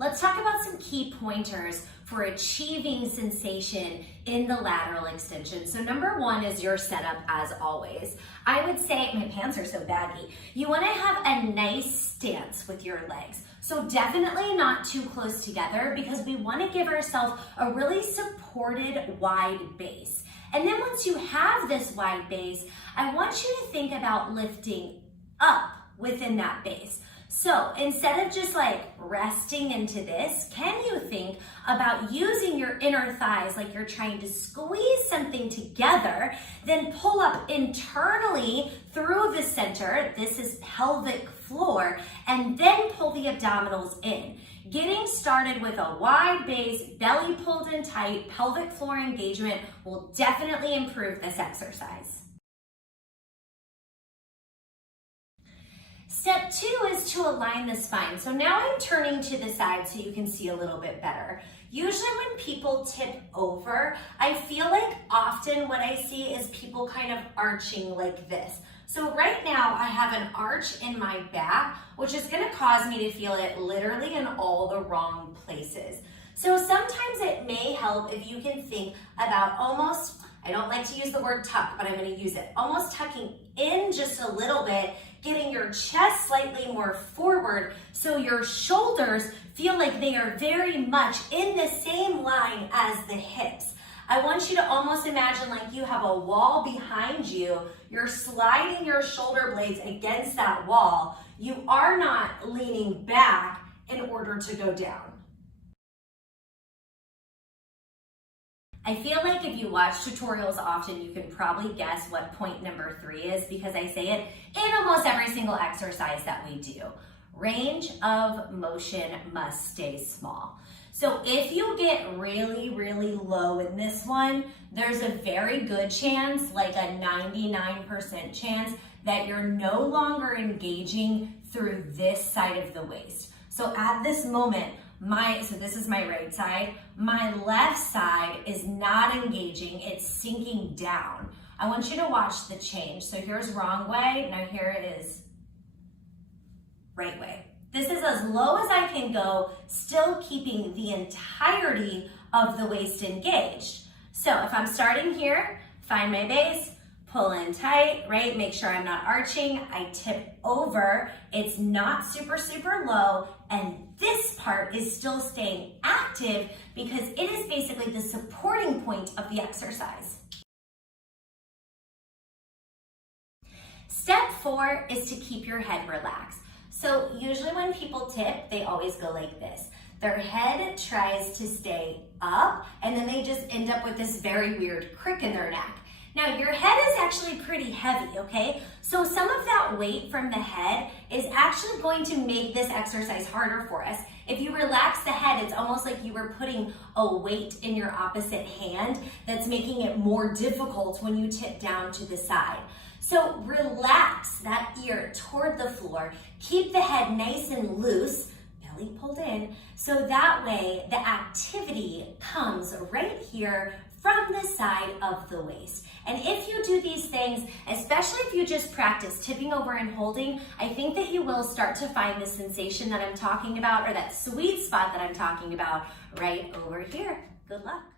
Let's talk about some key pointers for achieving sensation in the lateral extension. So number one is your setup as always. I would say, my pants are so baggy, you wanna have a nice stance with your legs. So definitely not too close together because we wanna give ourselves a really supported wide base. And then once you have this wide base, I want you to think about lifting up within that base. So instead of just like resting into this, can you think about using your inner thighs like you're trying to squeeze something together, then pull up internally through the center, this is pelvic floor, and then pull the abdominals in. Getting started with a wide base, belly pulled in tight, pelvic floor engagement will definitely improve this exercise. Step two is to align the spine. So now I'm turning to the side so you can see a little bit better. Usually when people tip over, I feel like often what I see is people kind of arching like this. So right now I have an arch in my back, which is gonna cause me to feel it literally in all the wrong places. So sometimes it may help if you can think about almost, I don't like to use the word tuck, but I'm gonna use it, almost tucking in just a little bit, getting your chest slightly more forward so your shoulders feel like they are very much in the same line as the hips. I want you to almost imagine like you have a wall behind you. You're sliding your shoulder blades against that wall. You are not leaning back in order to go down. I feel like if you watch tutorials often, you can probably guess what point number 3 is because I say it in almost every single exercise that we do. Range of motion must stay small. So if you get really, really low in this one, there's a very good chance, like a 99% chance, that you're no longer engaging through this side of the waist. So at this moment, so this is my right side, my left side is not engaging, it's sinking down. I want you to watch the change. So here's wrong way, now here it is right way. This is as low as I can go, still keeping the entirety of the waist engaged. So if I'm starting here, find my base, pull in tight, right? Make sure I'm not arching. I tip over. It's not super, super low. And this part is still staying active because it is basically the supporting point of the exercise. Step 4 is to keep your head relaxed. So usually when people tip, they always go like this. Their head tries to stay up and then they just end up with this very weird crick in their neck. Now your head is actually pretty heavy, okay? So some of that weight from the head is actually going to make this exercise harder for us. If you relax the head, it's almost like you were putting a weight in your opposite hand that's making it more difficult when you tip down to the side. So relax that ear toward the floor. Keep the head nice and loose, belly pulled in, so that way the activity comes right here from the side of the waist. And if you do these things, especially if you just practice tipping over and holding, I think that you will start to find the sensation that I'm talking about or that sweet spot that I'm talking about right over here. Good luck.